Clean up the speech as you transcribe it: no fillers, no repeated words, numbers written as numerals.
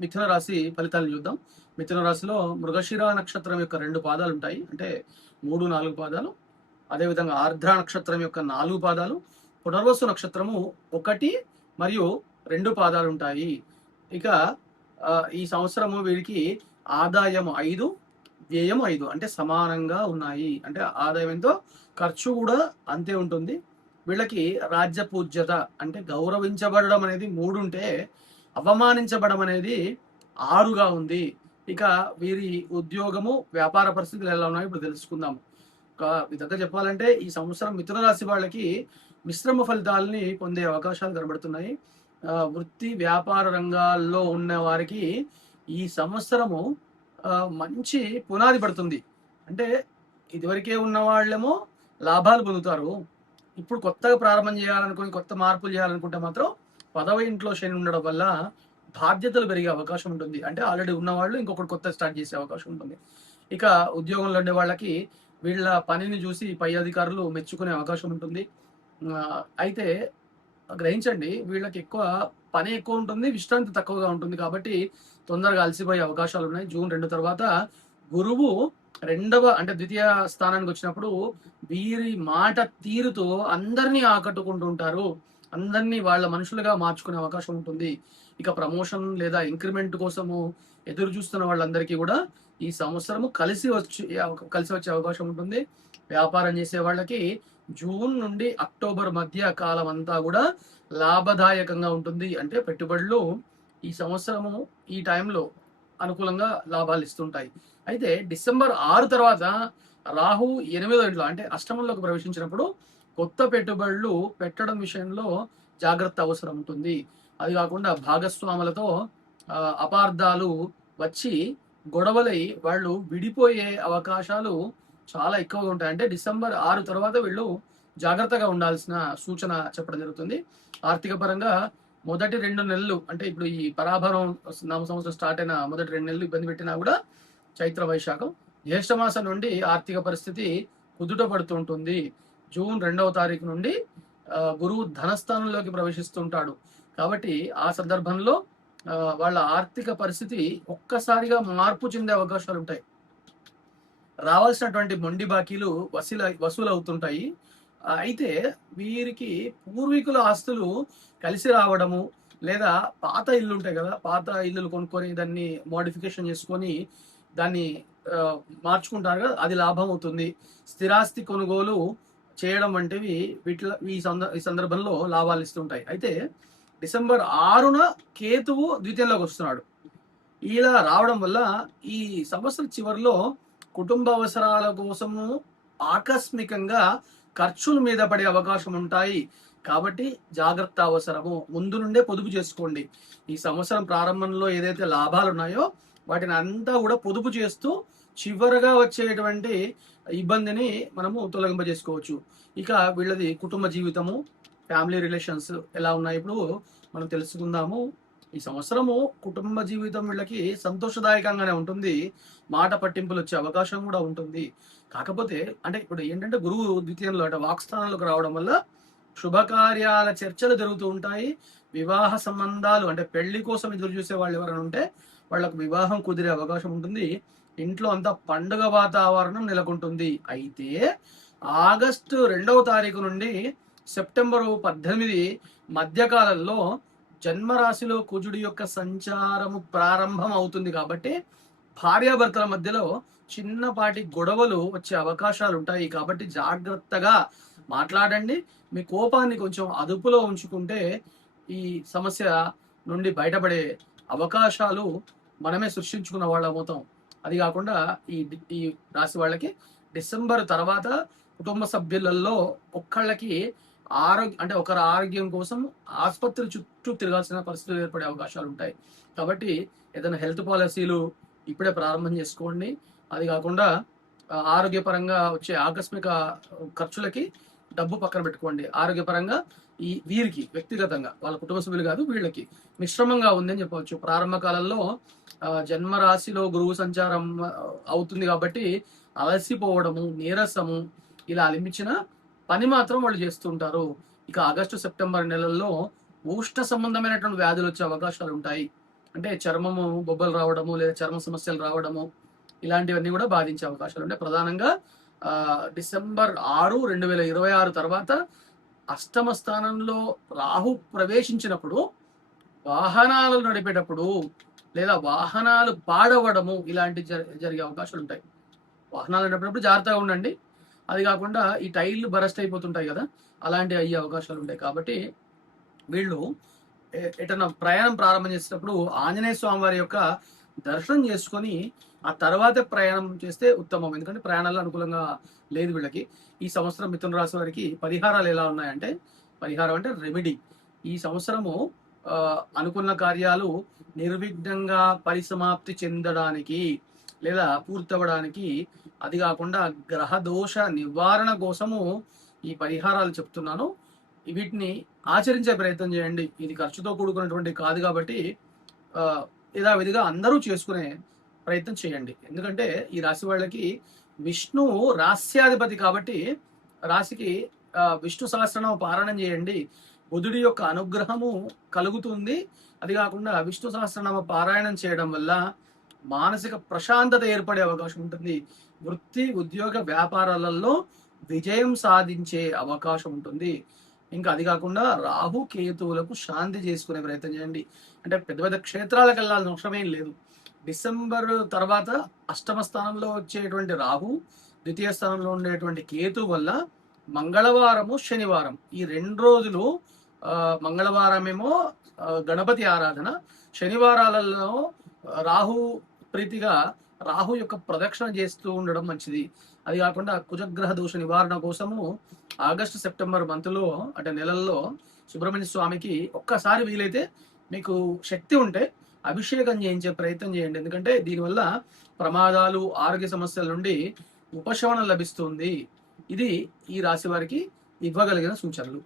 మిథున రాశి ఫలితాలను చూద్దాం. మిథున రాశిలో మృగశిర నక్షత్రం యొక్క 2 పాదాలు ఉంటాయి. అంటే 3, 4 పాదాలు. అదేవిధంగా ఆర్ద్ర నక్షత్రం యొక్క 4 పాదాలు, పునర్వసు నక్షత్రము 1 మరియు 2 పాదాలు ఉంటాయి. ఇక ఈ సంవత్సరము వీరికి ఆదాయం 5, వ్యయం 5 అంటే సమానంగా ఉన్నాయి. అంటే ఆదాయం ఎంతో, ఖర్చు కూడా అంతే ఉంటుంది. వీళ్ళకి రాజ్య పూజ్యత అంటే గౌరవించబడడం అనేది 3 ఉంటే అవమానించబడం అనేది 6గా ఉంది. ఇక వీరి ఉద్యోగము, వ్యాపార పరిస్థితులు ఎలా ఉన్నాయో ఇప్పుడు తెలుసుకుందాం. ఒక విధంగా చెప్పాలంటే ఈ సంవత్సరం మిథున రాశి వాళ్ళకి మిశ్రమ ఫలితాలని పొందే అవకాశాలు కనబడుతున్నాయి. వృత్తి వ్యాపార రంగాల్లో ఉన్న వారికి ఈ సంవత్సరము మంచి పునాది పడుతుంది. అంటే ఇదివరకే ఉన్న వాళ్ళేమో లాభాలు పొందుతారు. ఇప్పుడు కొత్తగా ప్రారంభం చేయాలనుకుని, కొత్త మార్పులు చేయాలనుకుంటే మాత్రం 10వ ఇంట్లో శని ఉండడం వల్ల బాధ్యతలు పెరిగే అవకాశం ఉంటుంది. అంటే ఆల్రెడీ ఉన్నవాళ్ళు ఇంకొకటి కొత్త స్టార్ట్ చేసే అవకాశం ఉంటుంది. ఇక ఉద్యోగంలో ఉండే వాళ్ళకి వీళ్ళ పనిని చూసి పై అధికారులు మెచ్చుకునే అవకాశం ఉంటుంది. అయితే గ్రహించండి, వీళ్ళకి పని ఎక్కువ ఉంటుంది, విశ్రాంతి తక్కువగా ఉంటుంది. కాబట్టి తొందరగా అలసిపోయే అవకాశాలు ఉన్నాయి. జూన్ 2 తర్వాత గురువు అంటే ద్వితీయ స్థానానికి వచ్చినప్పుడు వీరి మాట తీరుతో అందరినీ ఆకట్టుకుంటూ ఉంటారు. అందరినీ వాళ్ళ మనుషులుగా మార్చుకునే అవకాశం ఉంటుంది. ఇక ప్రమోషన్ లేదా ఇంక్రిమెంట్ కోసము ఎదురు చూస్తున్న వాళ్ళందరికీ కూడా ఈ సంవత్సరము కలిసి వచ్చే అవకాశం ఉంటుంది. వ్యాపారం చేసే వాళ్ళకి జూన్ నుండి అక్టోబర్ మధ్య కాలం అంతా కూడా లాభదాయకంగా ఉంటుంది. అంటే పెట్టుబడులు ఈ సంవత్సరము ఈ టైంలో అనుకూలంగా లాభాలు ఇస్తుంటాయి. అయితే డిసెంబర్ 6 తర్వాత రాహు 8వ ఇంట్లో అంటే అష్టమంలోకి ప్రవేశించినప్పుడు కొత్త పెట్టుబడులు పెట్టడం విషయంలో జాగ్రత్త అవసరం ఉంటుంది. అది కాకుండా భాగస్వాములతో అపార్థాలు వచ్చి గొడవలై వాళ్ళు విడిపోయే అవకాశాలు చాలా ఎక్కువగా ఉంటాయి. అంటే డిసెంబర్ 6 తర్వాత వీళ్ళు జాగ్రత్తగా ఉండాల్సిన సూచన చెప్పడం జరుగుతుంది. ఆర్థిక పరంగా మొదటి 2 నెలలు అంటే ఇప్పుడు ఈ పరాభరం నామ సంవత్సరం స్టార్ట్ అయిన మొదటి 2 నెలలు ఇబ్బంది పెట్టినా కూడా చైత్ర వైశాఖం జ్యేష్ఠమాసం నుండి ఆర్థిక పరిస్థితి కుదుట పడుతుంటుంది. జూన్ 2వ తారీఖు నుండి గురువు ధనస్థానంలోకి ప్రవేశిస్తుంటాడు. కాబట్టి ఆ సందర్భంలో వాళ్ళ ఆర్థిక పరిస్థితి ఒక్కసారిగా మార్పు చెందే అవకాశాలు ఉంటాయి. రావాల్సినటువంటి మొండి బాకీలు వసూలు అవుతుంటాయి. అయితే వీరికి పూర్వీకుల ఆస్తులు కలిసి రావడము, లేదా పాత ఇల్లు ఉంటాయి కదా, పాత ఇల్లులు కొనుక్కొని దాన్ని మోడిఫికేషన్ చేసుకొని దాన్ని మార్చుకుంటారు కదా, అది లాభం అవుతుంది. స్థిరాస్తి కొనుగోలు చేయడం వంటివి ఈ సందర్భంలో లాభాలు ఇస్తుంటాయి. అయితే డిసెంబర్ 6న కేతువు ద్వితీయంలోకి వస్తున్నాడు. ఇలా రావడం వల్ల ఈ సంవత్సరం చివరిలో కుటుంబ అవసరాల కోసము ఆకస్మికంగా ఖర్చుల మీద పడే అవకాశం ఉంటాయి. కాబట్టి జాగ్రత్త అవసరము. ముందు నుండే పొదుపు చేసుకోండి. ఈ సంవత్సరం ప్రారంభంలో ఏదైతే లాభాలు ఉన్నాయో వాటిని అంతా కూడా పొదుపు చేస్తూ చివరగా వచ్చేటువంటి ఇబ్బందిని మనము తొలగింపజేసుకోవచ్చు. ఇక వీళ్ళది కుటుంబ జీవితము, ఫ్యామిలీ రిలేషన్స్ ఎలా ఉన్నాయి ఇప్పుడు మనం తెలుసుకుందాము. ఈ సంవత్సరము కుటుంబ జీవితం వీళ్ళకి సంతోషదాయకంగానే ఉంటుంది. మాట పట్టింపులు వచ్చే అవకాశం కూడా ఉంటుంది. కాకపోతే అంటే ఇప్పుడు ఏంటంటే గురువు ద్వితీయంలో అంటే వాక్స్థానంలోకి రావడం వల్ల శుభకార్యాల చర్చలు జరుగుతూ ఉంటాయి. వివాహ సంబంధాలు అంటే పెళ్లి కోసం ఎదురు చూసే వాళ్ళు ఎవరైనా ఉంటే వాళ్ళకు వివాహం కుదిరే అవకాశం ఉంటుంది. ఇంట్లో అంతా పండుగ వాతావరణం నెలకొంటుంది. అయితే ఆగస్టు 2వ తారీఖు నుండి సెప్టెంబరు 18 మధ్యకాలంలో జన్మరాశిలో కుజుడి యొక్క సంచారము ప్రారంభం అవుతుంది. కాబట్టి భార్యాభర్తల మధ్యలో చిన్నపాటి గొడవలు వచ్చే అవకాశాలు ఉంటాయి. కాబట్టి జాగ్రత్తగా మాట్లాడండి. మీ కోపాన్ని కొంచెం అదుపులో ఉంచుకుంటే ఈ సమస్య నుండి బయటపడే అవకాశాలు మనమే సృష్టించుకున్న వాళ్ళ అవుతాం. అది కాకుండా ఈ రాశి వాళ్ళకి డిసెంబర్ తర్వాత కుటుంబ సభ్యులలో ఒక్కళ్ళకి అంటే ఒకరి ఆరోగ్యం కోసం ఆసుపత్రి చుట్టూ తిరగాల్సిన పరిస్థితులు ఏర్పడే అవకాశాలు ఉంటాయి. కాబట్టి ఏదైనా హెల్త్ పాలసీలు ఇప్పుడే ప్రారంభం చేసుకోండి. అది కాకుండా ఆరోగ్యపరంగా వచ్చే ఆకస్మిక ఖర్చులకి డబ్బు పక్కన పెట్టుకోండి. ఆరోగ్యపరంగా వీరికి వ్యక్తిగతంగా వాళ్ళ కుటుంబ సభ్యులు కాదు, వీళ్ళకి మిశ్రమంగా ఉందని చెప్పవచ్చు. ప్రారంభ కాలంలో జన్మరాశిలో గురువు సంచారం అవుతుంది కాబట్టి అలసిపోవడము, నీరసము ఇలా అనిపించిన పని మాత్రం వాళ్ళు చేస్తుంటారు. ఇక ఆగస్టు సెప్టెంబర్ నెలల్లో ఉష్ణ సంబంధమైనటువంటి వ్యాధులు వచ్చే అవకాశాలు ఉంటాయి. అంటే చర్మము బొబ్బలు రావడము లేదా చర్మ సమస్యలు రావడము ఇలాంటివన్నీ కూడా బాధించే అవకాశాలు ఉంటాయి. ప్రధానంగా డిసెంబర్ 6, 2026 తర్వాత అష్టమ స్థానంలో రాహు ప్రవేశించినప్పుడు వాహనాలు నడిపేటప్పుడు లేదా వాహనాలు పాడవడము ఇలాంటి జరిగే అవకాశాలు ఉంటాయి. వాహనాలు నడిపేటప్పుడు జాగ్రత్తగా ఉండండి. అది కాకుండా ఈ టైర్లు బరస్ట్ అయిపోతుంటాయి కదా, అలాంటివి అయ్యే అవకాశాలు ఉంటాయి. కాబట్టి వీళ్ళు ఎటన్నా ప్రయాణం ప్రారంభం చేసేటప్పుడు ఆంజనేయ స్వామి వారి యొక్క దర్శనం చేసుకొని ఆ తర్వాతే ప్రయాణం చేస్తే ఉత్తమం. ఎందుకంటే ప్రయాణాలు అనుకూలంగా లేదు వీళ్ళకి. ఈ సంవత్సరం మిథున రాశి వారికి పరిహారాలు ఎలా ఉన్నాయంటే, పరిహారం అంటే రెమెడీ. ఈ సంవత్సరము అనుకున్న కార్యాలు నిర్విఘ్నంగా పరిసమాప్తి చెందడానికి లేదా పూర్తవడానికి, అది కాకుండా గ్రహ దోష నివారణ కోసము ఈ పరిహారాలు చెప్తున్నాను. వీటిని ఆచరించే ప్రయత్నం చేయండి. ఇది ఖర్చుతో కూడుకున్నటువంటి కాదు కాబట్టి యథావిధిగా అందరూ చేసుకునే ప్రయత్నం చేయండి. ఎందుకంటే ఈ రాశి వాళ్ళకి విష్ణువు రాస్యాధిపతి కాబట్టి రాశికి విష్ణు సహస్రనామ పారాయణం చేయండి. బుధుడి యొక్క అనుగ్రహము కలుగుతుంది. అది కాకుండా విష్ణు సహస్రనామ పారాయణం చేయడం వల్ల మానసిక ప్రశాంతత ఏర్పడే అవకాశం ఉంటుంది. వృత్తి, ఉద్యోగ, వ్యాపారాలలో విజయం సాధించే అవకాశం ఉంటుంది. ఇంకా అది కాకుండా రాహు కేతువులకు శాంతి చేసుకునే ప్రయత్నం చేయండి. అంటే పెద్ద పెద్ద క్షేత్రాలకు వెళ్ళాల్సిన అవసరమేం లేదు. డిసెంబర్ తర్వాత అష్టమ స్థానంలో వచ్చేటువంటి రాహు, ద్వితీయ స్థానంలో ఉండేటువంటి కేతు వల్ల మంగళవారము, శనివారం ఈ 2 రోజులు, మంగళవారమేమో గణపతి ఆరాధన, శనివారాలలో రాహు ప్రీతిగా రాహు యొక్క ప్రదక్షిణ చేస్తూ ఉండడం మంచిది. అది కాకుండా కుజగ్రహ దోష నివారణ కోసము ఆగస్టు, సెప్టెంబర్ మంత్లో అంటే నెలల్లో సుబ్రహ్మణ్య స్వామికి ఒక్కసారి వీలైతే మీకు శక్తి ఉంటే అభిషేకం చేయించే ప్రయత్నం చేయండి. ఎందుకంటే దీనివల్ల ప్రమాదాలు, ఆరోగ్య సమస్యల నుండి ఉపశమనం లభిస్తుంది. ఇది ఈ రాశి వారికి ఇవ్వగలిగిన సూచనలు.